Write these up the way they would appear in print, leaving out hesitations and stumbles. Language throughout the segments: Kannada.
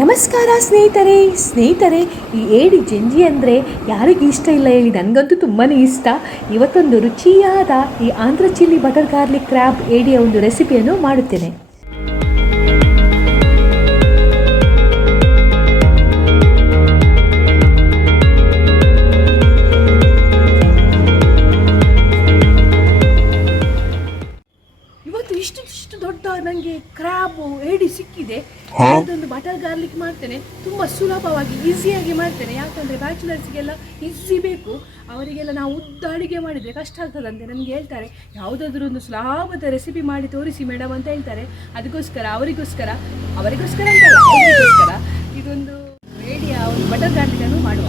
ನಮಸ್ಕಾರ ಸ್ನೇಹಿತರೆ ಈ ಏಡಿ ಜಂಜಿ ಅಂದರೆ ಯಾರಿಗೆ ಇಷ್ಟ ಇಲ್ಲ ಹೇಳಿ, ನನಗಂತೂ ತುಂಬಾ ಇಷ್ಟ. ಇವತ್ತೊಂದು ರುಚಿಯಾದ ಈ Andhra chilli butter garlic crab ಏಡಿಯ ಒಂದು ರೆಸಿಪಿಯನ್ನು ಮಾಡುತ್ತೇನೆ. ಇವತ್ತು ಇಷ್ಟು ದೊಡ್ಡ ನನಗೆ ಕ್ರ್ಯಾಬು ಏಡಿ ಸಿಕ್ಕಿದೆ. ಅದೊಂದು ಬಟರ್ ಗಾರ್ಲಿಕ್ ಮಾಡ್ತೇನೆ, ತುಂಬ ಸುಲಭವಾಗಿ ಈಸಿಯಾಗಿ ಮಾಡ್ತೇನೆ. ಯಾಕಂದರೆ ಬ್ಯಾಚುಲರ್ಸ್ಗೆಲ್ಲ ಈಸಿ ಬೇಕು, ಅವರಿಗೆಲ್ಲ ನಾವು ಉದ್ದ ಅಡುಗೆ ಮಾಡಿದರೆ ಕಷ್ಟ ಆಗ್ತದಂತೆ ನನಗೆ ಹೇಳ್ತಾರೆ. ಯಾವುದಾದ್ರೂ ಒಂದು ಸುಲಭದ ರೆಸಿಪಿ ಮಾಡಿ ತೋರಿಸಿ ಮೇಡಮ್ ಅಂತ ಹೇಳ್ತಾರೆ. ಅದಕ್ಕೋಸ್ಕರ ಅವರಿಗೋಸ್ಕರ ಅಂತಲ್ಲ, ಇದೊಂದು ಏಡಿಯ ಒಂದು ಬಟರ್ ಗಾರ್ಲಿಕನ್ನು ಮಾಡುವ.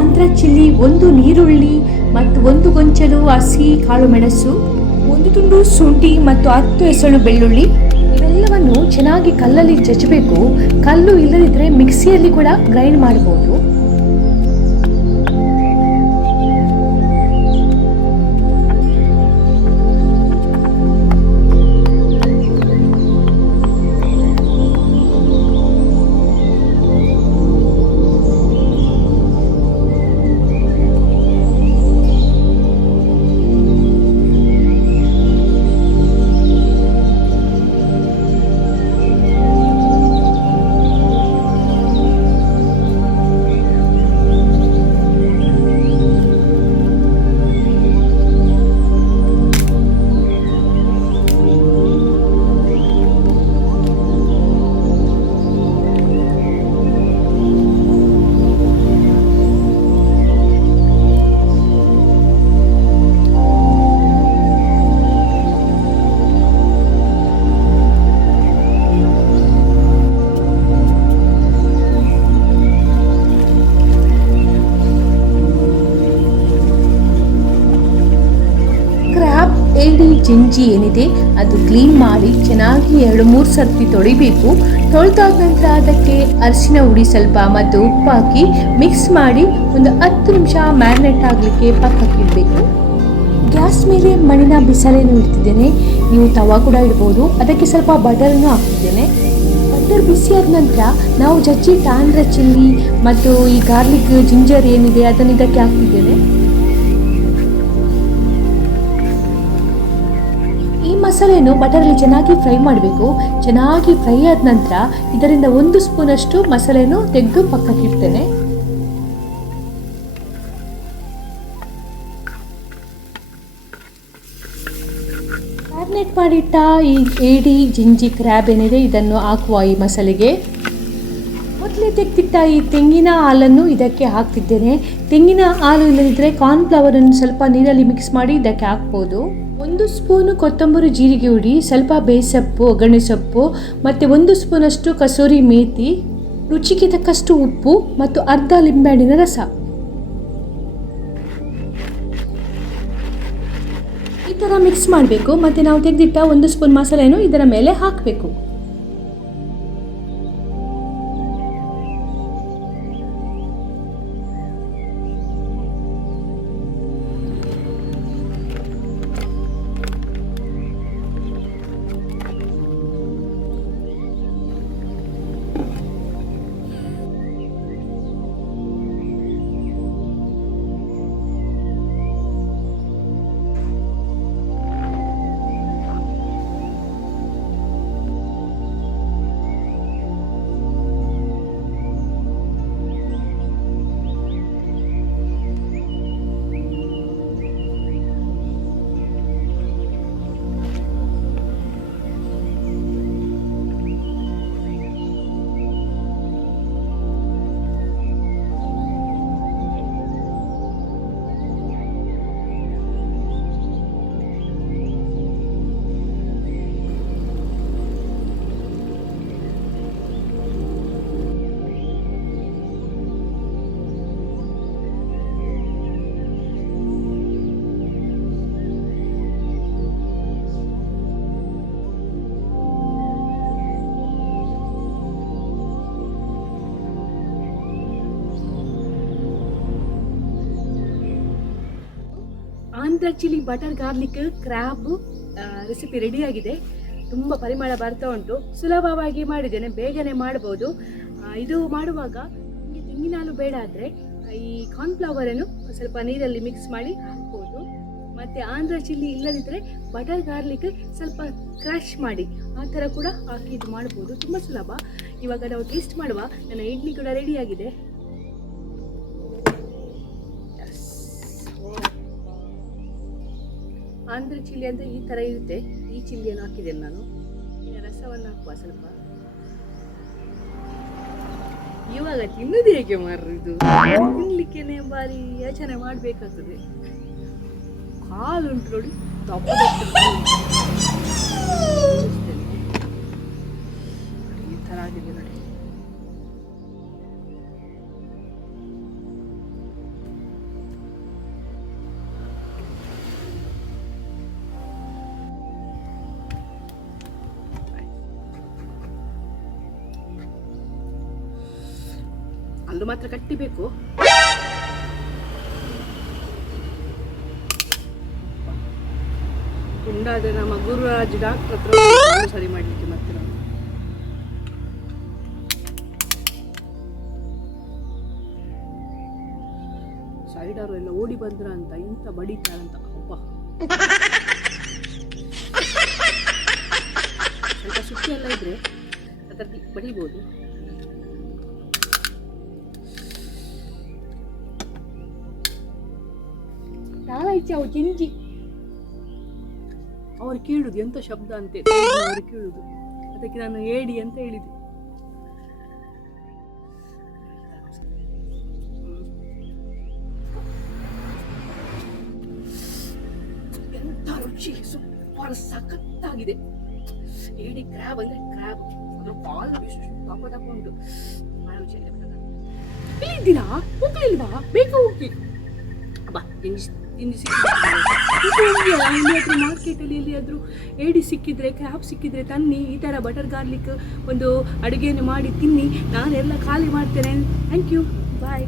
ಆಂಧ್ರ ಚಿಲ್ಲಿ, ಒಂದು ನೀರುಳ್ಳಿ ಮತ್ತು ಒಂದು ಗೊಂಚಲು ಹಸಿ ಕಾಳು ಮೆಣಸು, ಒಂದು ತುಂಡು ಶುಂಠಿ ಮತ್ತು 10 ಎಸಳು ಬೆಳ್ಳುಳ್ಳಿ, ಇವೆಲ್ಲವನ್ನು ಚೆನ್ನಾಗಿ ಕಲ್ಲಲ್ಲಿ ಜಜ್ಜಬೇಕು. ಕಲ್ಲು ಇಲ್ಲದಿದ್ದರೆ ಮಿಕ್ಸಿಯಲ್ಲಿ ಕೂಡ ಗ್ರೈಂಡ್ ಮಾಡಬಹುದು. ಏಡಿ ಜಂಜಿ ಏನಿದೆ ಅದು ಕ್ಲೀನ್ ಮಾಡಿ ಚೆನ್ನಾಗಿ 2-3 ಸರ್ತಿ ತೊಳಿಬೇಕು. ತೊಳೆದಾದ ನಂತರ ಅದಕ್ಕೆ ಅರಿಶಿನ ಹುಡಿ ಸ್ವಲ್ಪ ಮತ್ತು ಉಪ್ಪು ಹಾಕಿ ಮಿಕ್ಸ್ ಮಾಡಿ ಒಂದು 10 ನಿಮಿಷ ಮ್ಯಾರಿನೇಟ್ ಆಗಲಿಕ್ಕೆ ಪಕ್ಕಕ್ಕೆ ಇಡಬೇಕು. ಗ್ಯಾಸ್ ಮೇಲೆ ಮಣ್ಣಿನ ಬಿಸಿಲನ್ನು ಇಡ್ತಿದ್ದೇನೆ, ನೀವು ತವಾ ಕೂಡ ಇಡ್ಬೋದು. ಅದಕ್ಕೆ ಸ್ವಲ್ಪ ಬಟರನ್ನು ಹಾಕ್ತಿದ್ದೇನೆ. ಬಟರ್ ಬಿಸಿಯಾದ ನಂತರ ನಾವು ಜಜ್ಜಿಟ್ಟ ಆಂಧ್ರ ಚಿಲ್ಲಿ ಮತ್ತು ಈ ಗಾರ್ಲಿಕ್ ಜಿಂಜರ್ ಏನಿದೆ ಅದನ್ನು ಇದಕ್ಕೆ ಹಾಕ್ತಿದ್ದೇನೆ. ಈ ಮಸಾಲೆಯನ್ನು ಬಟರಲ್ಲಿ ಚೆನ್ನಾಗಿ ಫ್ರೈ ಮಾಡಬೇಕು. ಚೆನ್ನಾಗಿ ಫ್ರೈ ಆದ ನಂತರ ಇದರಿಂದ 1 ಸ್ಪೂನಷ್ಟು ಮಸಾಲೆಯನ್ನು ತೆಗೆದು ಪಕ್ಕಕ್ಕೆ ಇಡ್ತೇನೆ. ಮ್ಯಾರಿನೇಟ್ ಮಾಡಿಟ್ಟ ಈ ಏಡಿ ಜಿಂಜಿ ಕ್ರ್ಯಾಬ್ ಏನಿದೆ ಇದನ್ನು ಹಾಕುವ ಈ ಮಸಾಲೆಗೆ. ಮೊದಲೇ ತೆಗೆದಿಟ್ಟ ಈ ತೆಂಗಿನ ಹಾಲನ್ನು ಇದಕ್ಕೆ ಹಾಕ್ತಿದ್ದೇನೆ. ತೆಂಗಿನ ಹಾಲು ಇಲ್ಲದಿದ್ದರೆ ಕಾರ್ನ್ಫ್ಲವರನ್ನು ಸ್ವಲ್ಪ ನೀರಲ್ಲಿ ಮಿಕ್ಸ್ ಮಾಡಿ ಇದಕ್ಕೆ ಹಾಕ್ಬೋದು. 1 ಸ್ಪೂನು ಕೊತ್ತಂಬರಿ ಜೀರಿಗೆ ಹುಡಿ, ಸ್ವಲ್ಪ ಬೇಸೊಪ್ಪು ಒಗ್ಗರಣೆ ಸೊಪ್ಪು ಮತ್ತು 1 ಸ್ಪೂನಷ್ಟು ಕಸೂರಿ ಮೇಥಿ, ರುಚಿಗೆ ತಕ್ಕಷ್ಟು ಉಪ್ಪು ಮತ್ತು ಅರ್ಧ ಲಿಂಬೆಹಣ್ಣಿನ ರಸ. ಈ ಥರ ಮಿಕ್ಸ್ ಮಾಡಬೇಕು ಮತ್ತು ನಾವು ತೆಗೆದಿಟ್ಟ 1 ಸ್ಪೂನ್ ಮಸಾಲೆಯನ್ನು ಇದರ ಮೇಲೆ ಹಾಕಬೇಕು. Andhra chilli butter garlic crab recipe ರೆಡಿಯಾಗಿದೆ. ತುಂಬ ಪರಿಮಳ ಬರ್ತಾ ಉಂಟು. ಸುಲಭವಾಗಿ ಮಾಡಿದ್ದೇನೆ, ಬೇಗನೆ ಮಾಡ್ಬೋದು. ಇದು ಮಾಡುವಾಗ ನಿಮಗೆ ತೆಂಗಿನ ಹಾಲು ಬೇಡ ಆದರೆ ಈ ಕಾರ್ನ್ಫ್ಲವರನ್ನು ಸ್ವಲ್ಪ ನೀರಲ್ಲಿ ಮಿಕ್ಸ್ ಮಾಡಿ ಹಾಕ್ಬೋದು. ಮತ್ತು ಆಂಧ್ರ ಚಿಲ್ಲಿ ಇಲ್ಲದಿದ್ದರೆ ಬಟರ್ ಗಾರ್ಲಿಕ್ ಸ್ವಲ್ಪ ಕ್ರಶ್ ಮಾಡಿ ಆ ಥರ ಕೂಡ ಹಾಕಿ ಇದು ಮಾಡ್ಬೋದು. ತುಂಬ ಸುಲಭ. ಇವಾಗ ನಾವು ಟೇಸ್ಟ್ ಮಾಡುವ. ನನ್ನ ಇಡ್ಲಿ ಕೂಡ ರೆಡಿಯಾಗಿದೆ. ಆಂಧ್ರ ಚಿಲ್ಲಿ ಅಂತ ಈ ಥರ ಇರುತ್ತೆ. ಈ ಚಿಲ್ಲಿಯನ್ನು ಹಾಕಿದ್ದೇನೆ ನಾನು. ರಸವನ್ನು ಹಾಕುವ ಸ್ವಲ್ಪ. ಇವಾಗ ತಿನ್ನೋದು ಹೇಗೆ ಮಾರ್ರಿ, ಇದು ತಿನ್ಲಿಕ್ಕೇನೆ ಬಾರಿ ಯೋಚನೆ ಮಾಡಬೇಕಾಗ್ತದೆ. ಹಾಲು ಉಂಟು ನೋಡಿ, ಈ ಥರ ಆಗಿದೆ ನೋಡಿ. ಅಲ್ಲೂ ಮಾತ್ರ ಕಟ್ಟಿಬೇಕು. ಉಂಡಾದ ನಮ್ಮ ಗುರುರಾಜ್ ಡಾಕ್ಟರ್ ಹತ್ರ ಸರಿ ಮಾಡಲಿಕ್ಕೆ ಮತ್ತೆ ನಾವು ಸೈಡರು ಎಲ್ಲ ಓಡಿ ಬಂದ್ರ ಅಂತ ಇಂಥ ಬಡಿತಾರಂತ. ಅಪ್ಪ ಸ್ವಲ್ಪ ಸುತ್ತಿ ಎಲ್ಲ ಇದ್ರೆ ಅದರಲ್ಲಿ ಬಡಿಬೋದು. ತಾಳಾಯ್ಚಾವು ಚಿಂಜಿ ಅವ್ರು ಕೇಳುದು ಎಂತ ಶಬ್ದ ಅಂತೆ ಅವ್ರು ಕೇಳುದು. ಅದಕ್ಕೆ ನಾನು ಏಡಿ ಅಂತ ಹೇಳಿದೆ. ಎಂತ ರುಚಿ, ಸೂಪರ್ ಸಖತ್ತಾಗಿದೆ. ಏಡಿ ಕ್ರ್ಯಾಬ್ ಅಂದ್ರೆ ಕ್ರ್ಯಾಬ್, ಅದ್ರ ಕಾಲು ದಪ್ಪ ದಪ್ಪ ಉಂಟು. ಬಹಳ ರುಚಿಯಾಗಿದೆ. ಇಲ್ಲಿದ್ದೀರಾ? ಹೋಗ್ಲಿಲ್ವಾ? ಬೇಗ ಹೋಗಿ ಬಾ. ತಿಂಡಿ ಸಿಕ್ಕಿದ್ರೆ ಮಾರ್ಕೆಟಲ್ಲಿ ಎಲ್ಲಿಯಾದರೂ ಏಡಿ ಸಿಕ್ಕಿದ್ರೆ ಕ್ರ್ಯಾಬ್ ಸಿಕ್ಕಿದ್ರೆ ತನ್ನಿ. ಈ ಥರ ಬಟರ್ ಗಾರ್ಲಿಕ್ ಒಂದು ಅಡುಗೆಯನ್ನು ಮಾಡಿ ತಿನ್ನಿ. ನಾನೆಲ್ಲ ಖಾಲಿ ಮಾಡ್ತೇನೆ. Thank you, bye.